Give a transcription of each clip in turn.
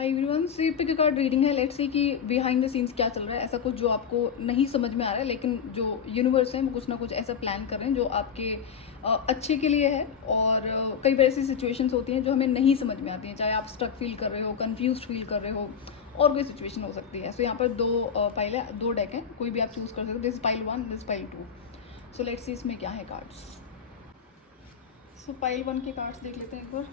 हाय everyone, sweep pick card reading है। Let's see कि behind the scenes क्या चल रहा है। ऐसा कुछ जो आपको नहीं समझ में आ रहा है, लेकिन जो यूनिवर्स है वो कुछ ना कुछ ऐसा प्लान कर रहे हैं जो आपके अच्छे के लिए है। और कई बार ऐसी सिचुएशंस होती हैं जो हमें नहीं समझ में आती हैं, चाहे आप स्टक फील कर रहे हो, कंफ्यूज फील कर रहे हो, और कोई सिचुएशन हो सकती है। सो यहाँ पर दो पाइल है, दो डेक हैं, कोई भी आप चूज कर सकते हो। This pile 1, this pile 2। So let's see इसमें क्या है कार्ड्स। सो पाइल 1 के कार्ड्स देख लेते हैं एक बार।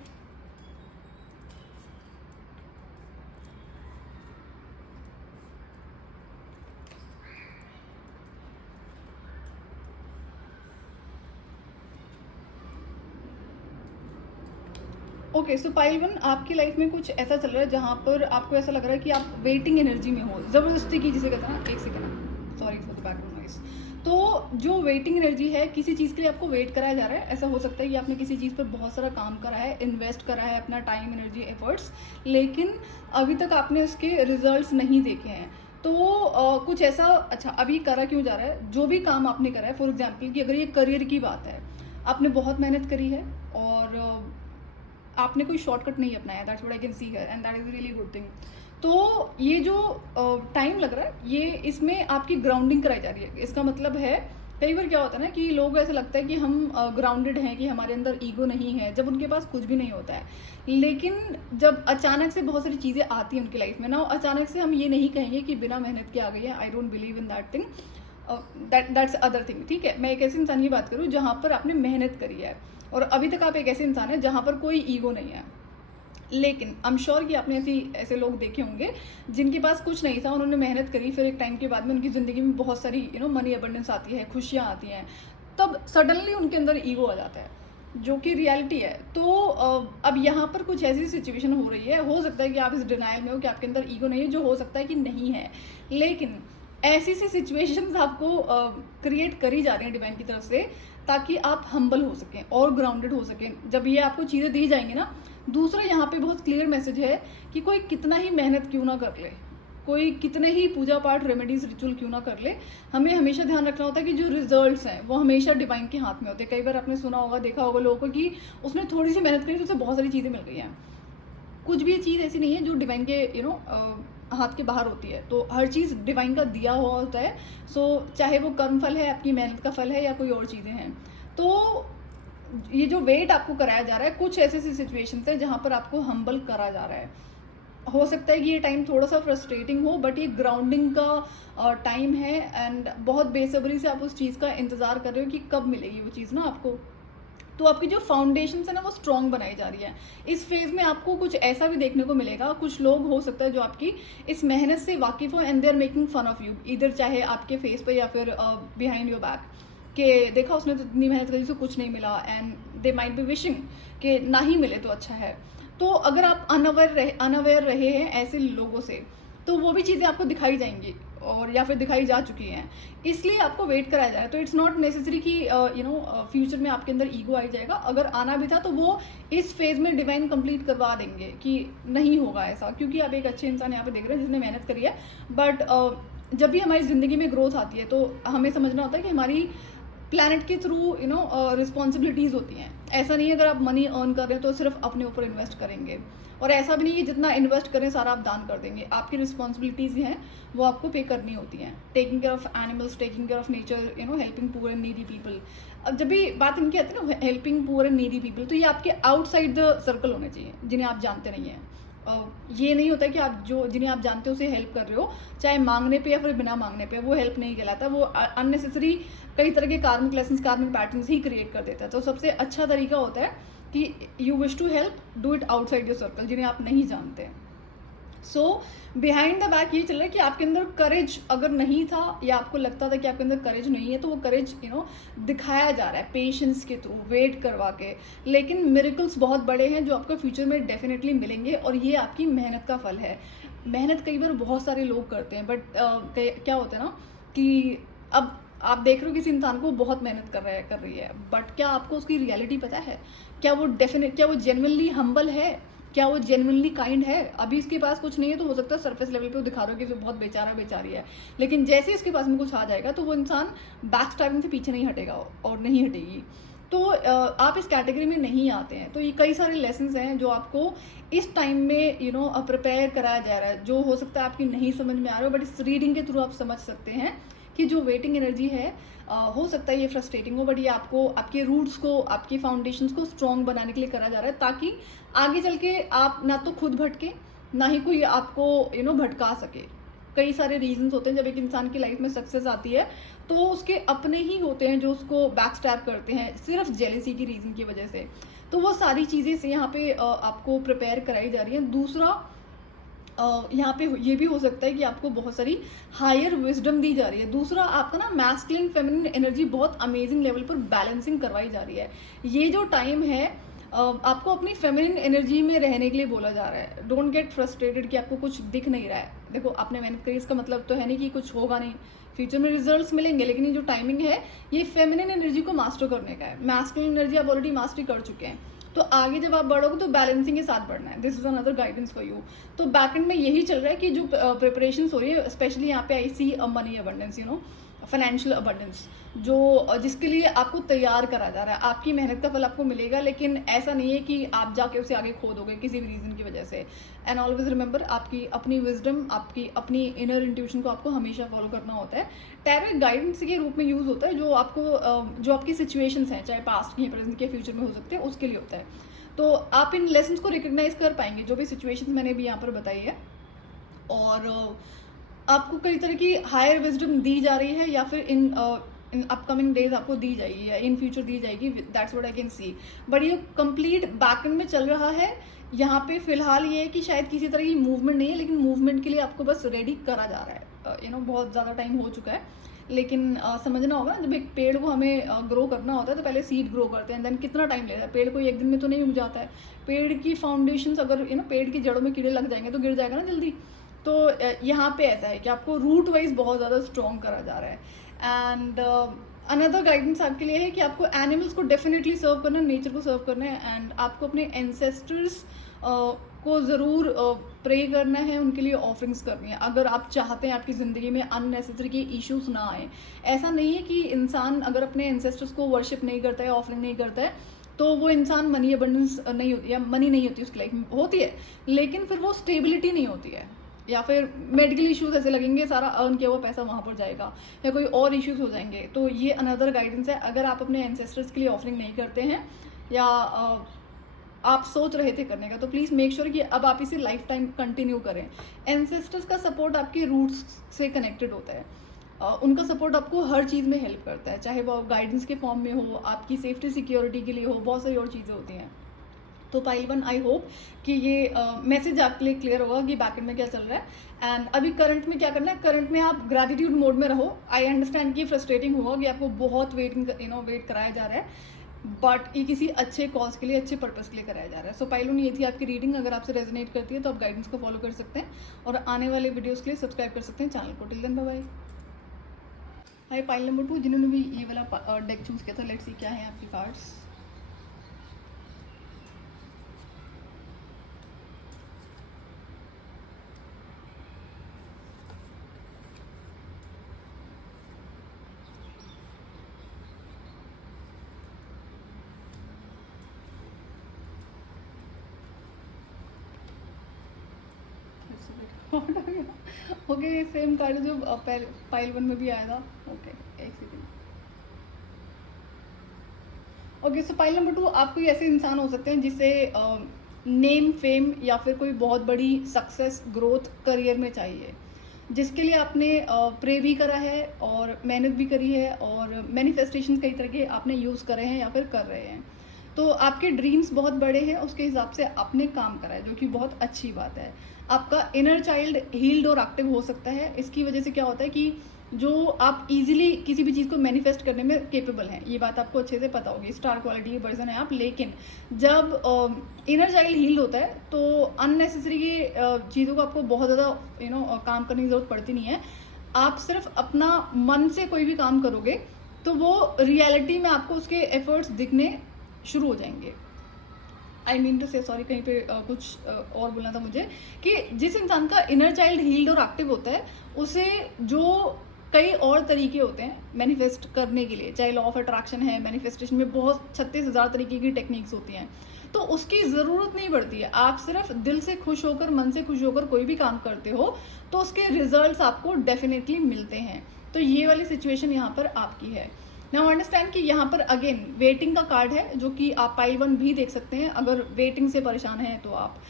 ओके, सो पाइल 1, आपकी लाइफ में कुछ ऐसा चल रहा है जहाँ पर आपको ऐसा लग रहा है कि आप वेटिंग एनर्जी में हो, ज़बरदस्ती की, जिसे कहते हैं ना। एक second, sorry for the background noise. तो जो वेटिंग एनर्जी है, किसी चीज़ के लिए आपको वेट कराया जा रहा है। ऐसा हो सकता है कि आपने किसी चीज़ पर बहुत सारा काम करा है, इन्वेस्ट करा है अपना टाइम, एनर्जी, एफर्ट्स, लेकिन अभी तक आपने उसके रिजल्ट्स नहीं देखे हैं। तो कुछ ऐसा, अच्छा अभी करा क्यों जा रहा है? जो भी काम आपने करा है, फॉर एग्जाम्पल कि अगर ये करियर की बात है, आपने बहुत मेहनत करी है और आपने कोई शॉर्टकट नहीं अपनाया। That's what I can see here and that is really good thing. तो ये जो टाइम लग रहा है, ये इसमें आपकी ग्राउंडिंग कराई जा रही है। इसका मतलब है, कई बार क्या होता है ना कि लोगों को ऐसा लगता है कि हम ग्राउंडेड हैं, कि हमारे अंदर ईगो नहीं है, जब उनके पास कुछ भी नहीं होता है। लेकिन जब अचानक से बहुत सारी चीज़ें आती हैं उनकी लाइफ में ना, अचानक से हम ये नहीं कहेंगे कि बिना मेहनत के आ गई है। I don't believe in that thing. That's other thing. ठीक है, मैं एक ऐसे इंसान की बात करूँ जहाँ पर आपने मेहनत करी है, और अभी तक आप एक ऐसे इंसान है जहाँ पर कोई ईगो नहीं है। लेकिन आई एम श्योर कि आपने ऐसे लोग देखे होंगे जिनके पास कुछ नहीं था, उन्होंने मेहनत करी, फिर एक टाइम के बाद में उनकी ज़िंदगी में बहुत सारी मनी अबंडेंस आती है, खुशियाँ आती हैं, तब सडनली उनके अंदर ईगो आ जाता है, जो कि रियलिटी है। तो अब यहाँ पर कुछ ऐसी सिचुएशन हो रही है, हो सकता है कि आप इस डिनाइल में हो कि आपके अंदर ईगो नहीं है, जो हो सकता है कि नहीं है। लेकिन ऐसी सी सिचुएशंस आपको क्रिएट करी जा रही हैं डिवाइन की तरफ से, ताकि आप हम्बल हो सकें और ग्राउंडेड हो सकें। जब ये आपको चीज़ें दी जाएंगी ना, दूसरा यहाँ पे बहुत क्लियर मैसेज है कि कोई कितना ही मेहनत क्यों ना कर ले, कोई कितने ही पूजा पाठ, रेमेडीज, रिचुअल क्यों ना कर ले, हमें हमेशा ध्यान रखना होता है कि जो रिजल्ट्स हैं वो हमेशा डिवाइन के हाथ में होते हैं। कई बार आपने सुना होगा, देखा होगा लोगों को कि उसने थोड़ी सी मेहनत करी तो उसे बहुत सारी चीज़ें मिल गई हैं। कुछ भी चीज़ ऐसी नहीं है जो डिवाइन के हाथ के बाहर होती है। तो हर चीज़ डिवाइन का दिया हुआ होता है। सो चाहे वो कर्म फल है, आपकी मेहनत का फल है, या कोई और चीज़ें हैं। तो ये जो वेट आपको कराया जा रहा है, कुछ ऐसी सिचुएशन है जहाँ पर आपको हम्बल करा जा रहा है। हो सकता है कि ये टाइम थोड़ा सा फ्रस्ट्रेटिंग हो, बट ये ग्राउंडिंग का टाइम है, एंड बहुत बेसब्री से आप उस चीज़ का इंतज़ार कर रहे हो कि कब मिलेगी वो चीज़ ना आपको। तो आपकी जो फाउंडेशन है ना, वो स्ट्रॉन्ग बनाई जा रही है। इस फेज में आपको कुछ ऐसा भी देखने को मिलेगा, कुछ लोग हो सकता है जो आपकी इस मेहनत से वाकिफ हो, and they are making fun of you, इधर चाहे आपके फेस पे या फिर बिहाइंड योर बैक, कि देखा उसने तो इतनी मेहनत करी, उसको कुछ नहीं मिला, and they might be wishing कि ना ही मिले तो अच्छा है। तो अगर आप अनअवेयर रहे हैं ऐसे लोगों से, तो वो भी चीज़ें आपको दिखाई जाएंगी, और या फिर दिखाई जा चुकी हैं, इसलिए आपको वेट कराया जा रहा है। तो इट्स नॉट नेसेसरी कि फ्यूचर में आपके अंदर ईगो आ जाएगा। अगर आना भी था तो वो इस फेज में डिवाइन कंप्लीट करवा देंगे, कि नहीं होगा ऐसा, क्योंकि आप एक अच्छे इंसान यहाँ पे देख रहे हैं जिसने मेहनत करी है। बट जब भी हमारी ज़िंदगी में ग्रोथ आती है, तो हमें समझना होता है कि हमारी प्लैनेट के थ्रू रिस्पॉन्सिबिलिटीज़ होती हैं। ऐसा नहीं है अगर आप मनी अर्न कर रहे हैं तो सिर्फ अपने ऊपर इन्वेस्ट करेंगे, और ऐसा भी नहीं कि जितना इन्वेस्ट करें सारा आप दान कर देंगे। आपकी रिस्पॉन्सिबिलिटीज़ हैं, वो आपको पे करनी होती हैं। Taking care of animals, taking care of nature, helping poor and needy people. अब जब भी बात इनकी आती है ना, helping poor and needy people, तो ये आपके आउटसाइड द सर्कल होने चाहिए, जिन्हें आप जानते नहीं हैं। ये नहीं होता कि आप जिन्हें आप जानते हो उसे हेल्प कर रहे हो, चाहे मांगने पे या फिर बिना मांगने पे, वो हेल्प नहीं कहलाता। वो अननेसेसरी कई तरह के कार्मिक लेसन्स, कार्मिक पैटर्न्स ही क्रिएट कर देता है। तो सबसे अच्छा तरीका होता है कि you wish to help, do it outside your circle, जिन्हें आप नहीं जानते। सो बिहाइंड द बैक ये चल रहा है कि आपके अंदर करेज अगर नहीं था, या आपको लगता था कि आपके अंदर करेज नहीं है, तो वो करेज दिखाया जा रहा है पेशेंस के थ्रू, वेट करवा के। लेकिन मिरेकल्स बहुत बड़े हैं जो आपको फ्यूचर में डेफिनेटली मिलेंगे, और ये आपकी मेहनत का फल है। मेहनत कई बार बहुत सारे लोग करते हैं, बट क्या होता है ना कि अब आप देख रहे हो किसी इंसान को बहुत मेहनत कर रही है, बट क्या आपको उसकी रियलिटी पता है? क्या वो जेन्युइनली हम्बल है? क्या वो जेन्युइनली काइंड है? अभी इसके पास कुछ नहीं है, तो हो सकता है सरफेस लेवल पे वो दिखा रहा हो कि वो बहुत बेचारा बेचारी है, लेकिन जैसे इसके पास में कुछ आ जाएगा तो वो इंसान बैक स्टैबिंग से पीछे नहीं हटेगा और नहीं हटेगी। तो आप इस कैटेगरी में नहीं आते हैं। तो ये कई सारे लेसन्स हैं जो आपको इस टाइम में प्रिपेयर कराया जा रहा है, जो हो सकता है आपकी नहीं समझ में आ रहा हो, बट इस रीडिंग के थ्रू आप समझ सकते हैं कि जो वेटिंग एनर्जी है, हो सकता है ये फ्रस्ट्रेटिंग हो, बट ये आपको आपके रूट्स को, आपकी फाउंडेशंस को स्ट्रॉन्ग बनाने के लिए करा जा रहा है, ताकि आगे चल के आप ना तो खुद भटके, ना ही कोई आपको भटका सके। कई सारे रीजंस होते हैं जब एक इंसान की लाइफ में सक्सेस आती है, तो उसके अपने ही होते हैं जो उसको बैक स्टैप करते हैं सिर्फ जेलेसी की रीजन की वजह से। तो वो सारी चीज़ें से यहाँ पे आपको प्रिपेयर कराई जा रही हैं। दूसरा, यहाँ पे ये भी हो सकता है कि आपको बहुत सारी हायर विजडम दी जा रही है। दूसरा, आपका ना मैस्कुलिन फेमिनिन एनर्जी बहुत अमेजिंग लेवल पर बैलेंसिंग करवाई जा रही है। ये जो टाइम है, आपको अपनी फेमिनिन एनर्जी में रहने के लिए बोला जा रहा है। डोंट गेट फ्रस्ट्रेटेड कि आपको कुछ दिख नहीं रहा है। देखो, आपने मेहनत करी, इसका मतलब तो है नहीं कि कुछ होगा नहीं, फ्यूचर में रिजल्ट्स मिलेंगे, लेकिन ये जो टाइमिंग है ये फेमिनिन एनर्जी को मास्टर करने का है। मैस्कुलिन एनर्जी आप ऑलरेडी मास्टरी कर चुके हैं, तो आगे जब आप बढ़ोगे तो बैलेंसिंग के साथ बढ़ना है। This is another guidance for you. तो बैक एंड में यही चल रहा है कि जो प्रिपरेशन हो रही है, स्पेशली यहाँ पे आई सी मनी अबंडेंस, फाइनेंशियल अबंडेंस, जिसके लिए आपको तैयार करा जा रहा है। आपकी मेहनत का फल आपको मिलेगा, लेकिन ऐसा नहीं है कि आप जाके उसे आगे खो दोगे किसी भी रीजन की वजह से। एंड ऑलवेज रिमेंबर, आपकी अपनी विजडम, आपकी अपनी इनर इंट्यूशन को आपको हमेशा फॉलो करना होता है। टैरो एक गाइडेंस के रूप में यूज होता है, जो आपको जो आपकी सिचुएशंस हैं, चाहे पास्ट की, प्रेजेंट के, फ्यूचर में हो सकते हैं, उसके लिए होता है। तो आप इन लेसन्स को रिकग्नाइज कर पाएंगे, जो भी सिचुएशंस मैंने भी यहाँ पर बताई है। और आपको कई तरह की हायर विजडम दी जा रही है, या फिर इन अपकमिंग डेज आपको दी जाएगी, या इन फ्यूचर दी जाएगी। That's what I can see. But ये कंप्लीट बैकएंड में चल रहा है। यहाँ पे फिलहाल ये है कि शायद किसी तरह की मूवमेंट नहीं है, लेकिन मूवमेंट के लिए आपको बस रेडी करा जा रहा है। बहुत ज़्यादा टाइम हो चुका है, लेकिन समझना होगा ना, जब एक पेड़ को हमें ग्रो करना होता है तो पहले सीड ग्रो करते हैं, देन कितना टाइम लेता है। पेड़ को एक दिन में तो नहीं उग जाता है। पेड़ की फाउंडेशन, अगर पेड़ की जड़ों में कीड़े लग जाएंगे तो गिर जाएगा ना जल्दी। तो यहाँ पे ऐसा है कि आपको रूट वाइज बहुत ज़्यादा स्ट्रॉन्ग करा जा रहा है। एंड अनदर गाइडेंस आपके लिए है कि आपको एनिमल्स को डेफिनेटली सर्व करना है, नेचर को सर्व करना है, एंड आपको अपने एंसेस्टर्स को ज़रूर प्रे करना है, उनके लिए ऑफरिंग्स करनी है, अगर आप चाहते हैं आपकी ज़िंदगी में अननेसेसरी के इश्यूज ना आए। ऐसा नहीं है कि इंसान अगर अपने एंसेस्टर्स को वर्शिप नहीं करता है, ऑफरिंग नहीं करता है, तो वो इंसान मनी अबंडेंस नहीं होती, या मनी नहीं होती उसकी लाइफ में। होती है, लेकिन फिर वो स्टेबिलिटी नहीं होती है, या फिर मेडिकल इश्यूज ऐसे लगेंगे, सारा अर्न किया हुआ पैसा वहाँ पर जाएगा, या कोई और इश्यूज हो जाएंगे। तो ये अनदर गाइडेंस है। अगर आप अपने एंसेस्टर्स के लिए ऑफरिंग नहीं करते हैं, या आप सोच रहे थे करने का, तो प्लीज़ मेक श्योर कि अब आप इसे लाइफ टाइम कंटिन्यू करें। एंसेस्टर्स का सपोर्ट आपके रूट्स से कनेक्टेड होता है। उनका सपोर्ट आपको हर चीज़ में हेल्प करता है, चाहे वो गाइडेंस के फॉर्म में हो, आपकी सेफ्टी सिक्योरिटी के लिए हो, बहुत सारी और चीज़ें होती हैं। तो पाइल 1, आई होप कि ये मैसेज आपके लिए क्लियर होगा कि बैकएंड में क्या चल रहा है। एंड अभी करंट में क्या करना है, करंट में आप ग्रेटिट्यूड मोड में रहो। आई अंडरस्टैंड कि फ्रस्ट्रेटिंग होगा कि आपको बहुत वेट कराया जा रहा है, बट ये किसी अच्छे कॉज के लिए, अच्छे पर्पस के लिए कराया जा रहा है। सो पाइल 1, ये थी आपकी रीडिंग। अगर आपसे रेजोनेट करती है तो आप गाइडेंस को फॉलो कर सकते हैं, और आने वाले वीडियोज़ के लिए सब्सक्राइब कर सकते हैं चैनल को। Till then, bye bye. Hi pile number 2, जिन्होंने भी ये वाला डेक चूज़ किया था, लेट्स सी क्या है आपकी कार्ड्स। ओके, सेम कार्ड जो पाइल 1 में भी आया था। ओके, एक सेकेंड। ओके, सो पाइल नंबर 2, आप कोई ऐसे इंसान हो सकते हैं जिसे नेम, फेम, या फिर कोई बहुत बड़ी सक्सेस, ग्रोथ करियर में चाहिए, जिसके लिए आपने प्रे भी करा है और मेहनत भी करी है, और मैनिफेस्टेशन कई तरह के आपने यूज़ करे हैं या फिर कर रहे हैं। तो आपके ड्रीम्स बहुत बड़े हैं, उसके हिसाब से आपने काम करा है, जो कि बहुत अच्छी बात है। आपका इनर चाइल्ड हील्ड और एक्टिव हो सकता है। इसकी वजह से क्या होता है कि जो आप इजीली किसी भी चीज़ को मैनिफेस्ट करने में केपेबल हैं, ये बात आपको अच्छे से पता होगी। स्टार क्वालिटी पर्सन है आप, लेकिन जब इनर चाइल्ड हील्ड होता है तो अननेसेसरी चीज़ों को आपको बहुत ज़्यादा काम करने की ज़रूरत पड़ती नहीं है। आप सिर्फ अपना मन से कोई भी काम करोगे तो वो रियलिटी में आपको उसके एफर्ट्स दिखने शुरू हो जाएंगे। आई मीन टू से, सॉरी, कहीं पे कुछ और बोलना था मुझे, कि जिस इंसान का इनर चाइल्ड हील्ड और एक्टिव होता है, उसे जो कई और तरीके होते हैं मैनिफेस्ट करने के लिए, चाहे लॉ ऑफ अट्रैक्शन है, मैनिफेस्टेशन में बहुत 36,000 तरीके की टेक्निक्स होती हैं, तो उसकी ज़रूरत नहीं पड़ती है। आप सिर्फ दिल से खुश होकर, मन से खुश होकर कोई भी काम करते हो तो उसके रिजल्ट्स आपको डेफिनेटली मिलते हैं। तो ये वाली सिचुएशन यहाँ पर आपकी है। नाउ अंडरस्टैंड कि यहाँ पर अगेन वेटिंग का कार्ड है, जो कि आप पाइल 1 भी देख सकते हैं। अगर वेटिंग से परेशान हैं तो आप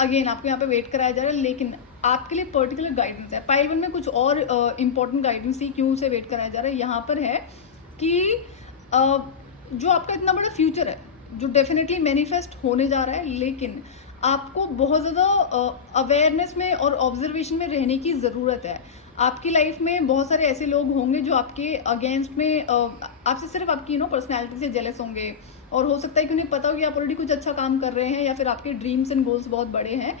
अगेन आपको यहाँ पे वेट कराया जा रहा है, लेकिन आपके लिए पर्टिकुलर गाइडेंस है। पाइल 1 में कुछ और इंपॉर्टेंट गाइडेंस थी, क्यों से वेट कराया जा रहा है। यहाँ पर है कि जो आपका इतना बड़ा फ्यूचर है जो डेफिनेटली मैनिफेस्ट होने जा रहा है, लेकिन आपको बहुत ज़्यादा अवेयरनेस में और ऑब्जर्वेशन में रहने की ज़रूरत है। आपकी लाइफ में बहुत सारे ऐसे लोग होंगे जो आपके अगेंस्ट में आपसे सिर्फ आपकी पर्सनैलिटी से जेलस होंगे, और हो सकता है कि उन्हें पता हो कि आप ऑलरेडी कुछ अच्छा काम कर रहे हैं, या फिर आपके ड्रीम्स एंड गोल्स बहुत बड़े हैं।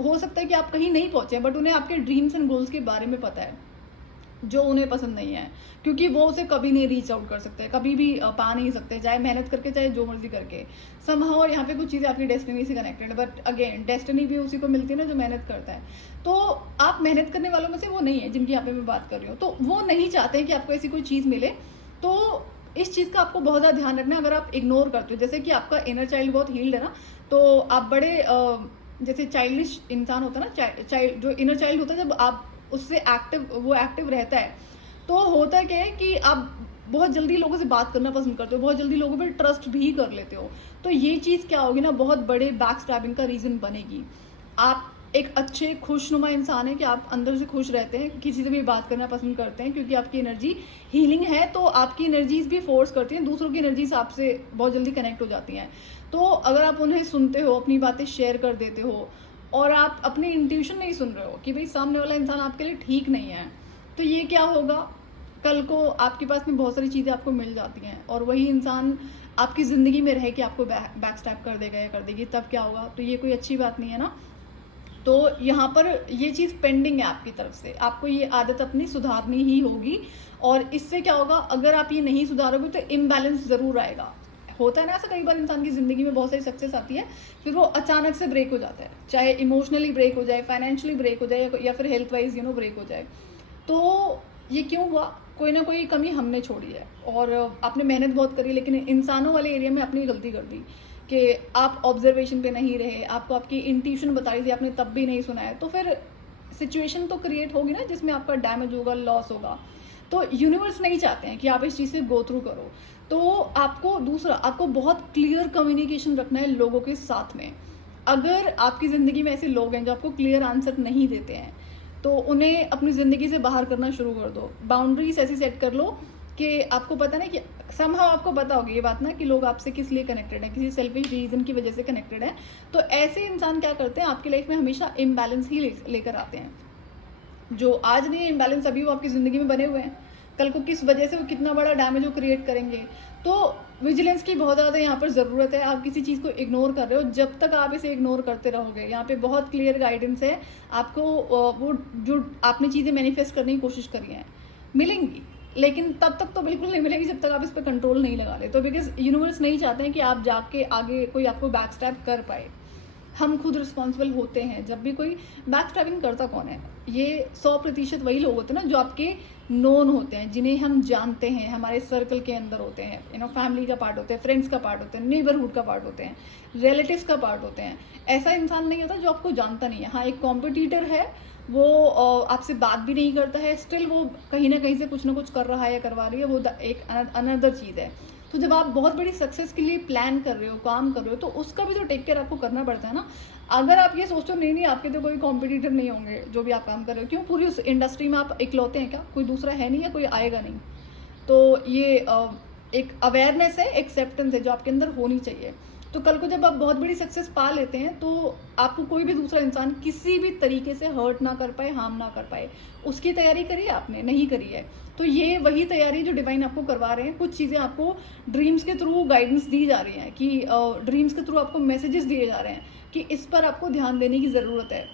हो सकता है कि आप कहीं नहीं पहुंचे, बट उन्हें आपके ड्रीम्स एंड गोल्स के बारे में पता है, जो उन्हें पसंद नहीं है, क्योंकि वो उसे कभी नहीं रीच आउट कर सकते, कभी भी पा नहीं सकते, चाहे मेहनत करके, चाहे जो मर्जी करके। समहाउ यहाँ पे कुछ चीज़ें आपकी डेस्टिनी से कनेक्टेड है, बट अगेन डेस्टिनी भी उसी को मिलती है ना जो मेहनत करता है। तो आप मेहनत करने वालों में से वो नहीं है जिनकी यहाँ पे मैं बात कर रही हूँ। तो वो नहीं चाहते हैं कि आपको ऐसी कोई चीज़ मिले। तो इस चीज़ का आपको बहुत ज़्यादा ध्यान रखना है। अगर आप इग्नोर करते हो, जैसे कि आपका इनर चाइल्ड बहुत हील्ड है ना, तो आप बड़े जैसे चाइल्डिश इंसान होता है ना, चाइल्ड जो इनर चाइल्ड होता है, जब आप उससे एक्टिव रहता है, तो होता क्या है कि आप बहुत जल्दी लोगों से बात करना पसंद करते हो, बहुत जल्दी लोगों पे ट्रस्ट भी कर लेते हो। तो ये चीज़ क्या होगी ना, बहुत बड़े बैक स्टैबिंग का रीज़न बनेगी। आप एक अच्छे खुशनुमा इंसान है कि आप अंदर से खुश रहते हैं, किसी से भी बात करना पसंद करते हैं, क्योंकि आपकी एनर्जी हीलिंग है। तो आपकी एनर्जीज भी फोर्स करती हैं, दूसरों की एनर्जीज आपसे बहुत जल्दी कनेक्ट हो जाती हैं। तो अगर आप उन्हें सुनते हो, अपनी बातें शेयर कर देते हो, और आप अपनी इंट्यूशन नहीं सुन रहे हो कि भाई सामने वाला इंसान आपके लिए ठीक नहीं है, तो ये क्या होगा, कल को आपके पास में बहुत सारी चीज़ें आपको मिल जाती हैं, और वही इंसान आपकी ज़िंदगी में रह के आपको बैक स्टैब कर देगा या कर देगी, तब क्या होगा। तो ये कोई अच्छी बात नहीं है ना। तो यहाँ पर ये चीज़ पेंडिंग है आपकी तरफ से, आपको ये आदत अपनी सुधारनी ही होगी। और इससे क्या होगा, अगर आप ये नहीं सुधारोगे तो इम्बैलेंस ज़रूर आएगा। होता है ना ऐसा, कई बार इंसान की ज़िंदगी में बहुत सारी सक्सेस आती है, फिर वो अचानक से ब्रेक हो जाता है, चाहे इमोशनली ब्रेक हो जाए, फाइनेंशियली ब्रेक हो जाए, या फिर हेल्थ वाइज ब्रेक हो जाए। तो ये क्यों हुआ, कोई ना कोई कमी हमने छोड़ी है, और आपने मेहनत बहुत करी, लेकिन इंसानों वाले एरिया में अपनी गलती कर दी कि आप ऑब्जर्वेशन पे नहीं रहे, आपको आपकी इंट्यूशन बता रही थी, आपने तब भी नहीं सुना है। तो फिर सिचुएशन तो क्रिएट होगी ना जिसमें आपका डैमेज होगा, लॉस होगा। तो यूनिवर्स नहीं चाहते हैं कि आप इस चीज़ से गो थ्रू करो। तो आपको बहुत क्लियर कम्युनिकेशन रखना है लोगों के साथ में। अगर आपकी ज़िंदगी में ऐसे लोग हैं जो आपको क्लियर आंसर नहीं देते हैं, तो उन्हें अपनी ज़िंदगी से बाहर करना शुरू कर दो। बाउंड्रीज ऐसी सेट कर लो कि आपको पता ना कि समहाउ आपको पता होगी ये बात ना कि लोग आपसे किस लिए कनेक्टेड हैं, किसी सेल्फिश रीज़न की वजह से कनेक्टेड हैं। तो ऐसे इंसान क्या करते हैं, आपकी लाइफ में हमेशा इम्बैलेंस ही लेकर आते हैं। जो आज नहीं है इम्बैलेंस, अभी वो आपकी ज़िंदगी में बने हुए हैं, कल को किस वजह से वो कितना बड़ा डैमेज वो क्रिएट करेंगे। तो विजिलेंस की बहुत ज़्यादा यहाँ पर ज़रूरत है। आप किसी चीज़ को इग्नोर कर रहे हो, जब तक आप इसे इग्नोर करते रहोगे, यहाँ पे बहुत क्लियर गाइडेंस है आपको। वो जो आपने चीज़ें मैनिफेस्ट करने की कोशिश करी हैं मिलेंगी, लेकिन तब तक तो बिल्कुल नहीं मिलेगी जब तक आप इस पर कंट्रोल नहीं लगा ले। तो बिकॉज यूनिवर्स नहीं चाहते हैं कि आप जाके आगे कोई आपको बैक स्टैब कर पाए। हम खुद रिस्पॉन्सिबल होते हैं। जब भी कोई बैक स्टैबिंग करता कौन है, ये 100% वही लोग होते हैं ना जो आपके नोन होते हैं, जिन्हें हम जानते हैं, हमारे सर्कल के अंदर होते हैं, फैमिली का पार्ट होते हैं, फ्रेंड्स का पार्ट होते हैं, नेबरहुड का पार्ट होते हैं, रिलेटिव्स का पार्ट होते हैं। ऐसा इंसान नहीं होता जो आपको जानता नहीं है। हाँ, एक कॉम्पिटिटर है, वो आपसे बात भी नहीं करता है, स्टिल वो कहीं ना कहीं से कुछ ना कुछ कर रहा है या करवा रही है, वो एक अनदर चीज़ है। तो जब आप बहुत बड़ी सक्सेस के लिए प्लान कर रहे हो, काम कर रहे हो, तो उसका भी तो टेक केयर आपको करना पड़ता है ना। अगर आप ये सोचते हो नहीं आपके तो कोई कॉम्पिटिटर नहीं होंगे जो भी आप काम कर रहे हो, क्यों पूरी उस इंडस्ट्री में आप इकलौते हैं क्या, कोई दूसरा है नहीं या कोई आएगा नहीं। तो ये एक अवेयरनेस है, एक्सेप्टेंस है जो आपके अंदर होनी चाहिए। तो कल को जब आप बहुत बड़ी सक्सेस पा लेते हैं तो आपको कोई भी दूसरा इंसान किसी भी तरीके से हर्ट ना कर पाए, हार्म ना कर पाए, उसकी तैयारी करी आपने नहीं करी है। तो ये वही तैयारी जो डिवाइन आपको करवा रहे हैं। कुछ चीज़ें आपको ड्रीम्स के थ्रू गाइडेंस दी जा रही हैं कि ड्रीम्स के थ्रू आपको मैसेजेस दिए जा रहे हैं कि इस पर आपको ध्यान देने की ज़रूरत है।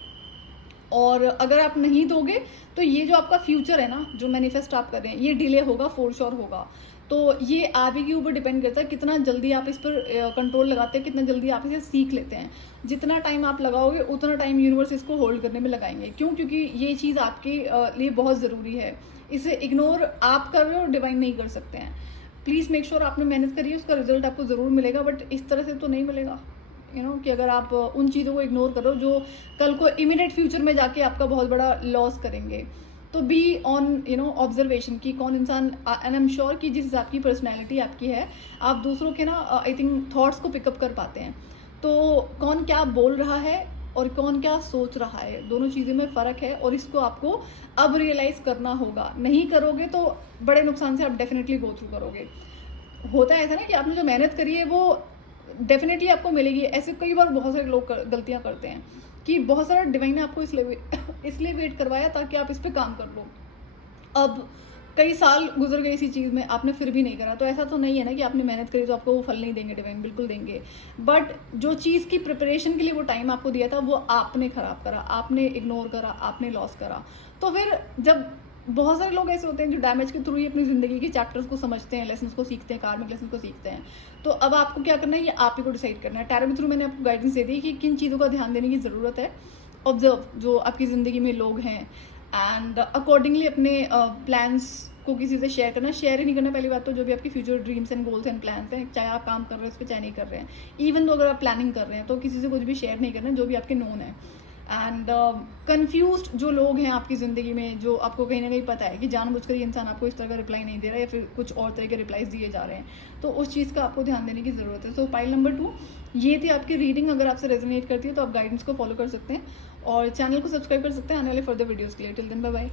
और अगर आप नहीं दोगे तो ये जो आपका फ्यूचर है ना, जो मैनिफेस्ट आप कर रहे हैं, ये डिले होगा, फॉर श्योर होगा। तो ये आप ही के ऊपर डिपेंड करता है कितना जल्दी आप इस पर कंट्रोल लगाते हैं, कितना जल्दी आप इसे सीख लेते हैं। जितना टाइम आप लगाओगे उतना टाइम यूनिवर्स इसको होल्ड करने में लगाएंगे। क्यों? क्योंकि ये चीज़ आपके लिए बहुत ज़रूरी है। इसे इग्नोर आप कर रहे हो, डिवाइन नहीं कर सकते हैं। प्लीज़ मेक श्योर आपने मेहनत करी है, उसका रिजल्ट आपको ज़रूर मिलेगा, बट इस तरह से तो नहीं मिलेगा। कि अगर आप उन चीज़ों को इग्नोर करो जो कल को इमीडिएट फ्यूचर में जाके आपका बहुत बड़ा लॉस करेंगे। तो बी ऑन ऑब्जर्वेशन कि कौन इंसान, एंड आई एम श्योर कि जिस हिसाब की पर्सनैलिटी आपकी है, आप दूसरों के आई थिंक थॉट्स को पिकअप कर पाते हैं। तो कौन क्या बोल रहा है और कौन क्या सोच रहा है, दोनों चीज़ों में फ़र्क है, और इसको आपको अब रियलाइज़ करना होगा। नहीं करोगे तो बड़े नुकसान से आप डेफिनेटली गो थ्रू करोगे। होता है ऐसा ना कि आपने जो मेहनत करी है वो डेफिनेटली आपको मिलेगी। ऐसे कई बार बहुत सारे लोग गलतियां करते हैं कि बहुत सारा डिवाइन ने आपको इसलिए वेट करवाया ताकि आप इस पर काम कर लो। अब कई साल गुजर गए इसी चीज़ में, आपने फिर भी नहीं करा, तो ऐसा तो नहीं है ना कि आपने मेहनत करी तो आपको वो फल नहीं देंगे डिवाइन, बिल्कुल देंगे। बट जो चीज़ की प्रिपरेशन के लिए वो टाइम आपको दिया था वो आपने ख़राब करा, आपने इग्नोर करा, आपने लॉस करा। तो फिर जब बहुत सारे लोग ऐसे होते हैं जो डैमेज के थ्रू ही अपनी ज़िंदगी के चैप्टर्स को समझते हैं, लेसन्स को सीखते हैं, कार्मिक लेसन को सीखते हैं। तो अब आपको क्या करना है, ये आप ही को डिसाइड करना है। टैरो के थ्रू मैंने आपको गाइडेंस दे दी कि किन चीज़ों का ध्यान देने की ज़रूरत है। ऑब्जर्व जो आपकी ज़िंदगी में लोग हैं, एंड अकॉर्डिंगली अपने प्लान्स को किसी से शेयर करना। शेयर ही नहीं करना पहली बात तो, जो भी आपकी future dreams and goals and plans हैं, चाहे आप काम कर रहे हैं उस पर, चाहे नहीं कर रहे हैं। इवन तो अगर आप प्लानिंग कर रहे हैं तो किसी से कुछ भी शेयर नहीं करना, जो भी आपके नोन है। एंड कन्फ्यूज्ड जो लोग हैं आपकी ज़िंदगी में, जो आपको कहीं ना कहीं पता है कि जानबूझकर ये इंसान आपको इस तरह का रिप्लाई नहीं दे रहा है या फिर कुछ और तरह के रिप्लाईज दिए जा रहे हैं, तो उस चीज़ का आपको ध्यान देने की ज़रूरत है। सो पाइल नंबर 2 ये थी आपकी रीडिंग। अगर आपसे रेजोनेट करती है तो आप गाइडेंस को फॉलो कर सकते हैं और चैनल को सब्सक्राइब कर सकते हैं आने वाले फर्दर वीडियोज़ के लिए। Till then bye bye.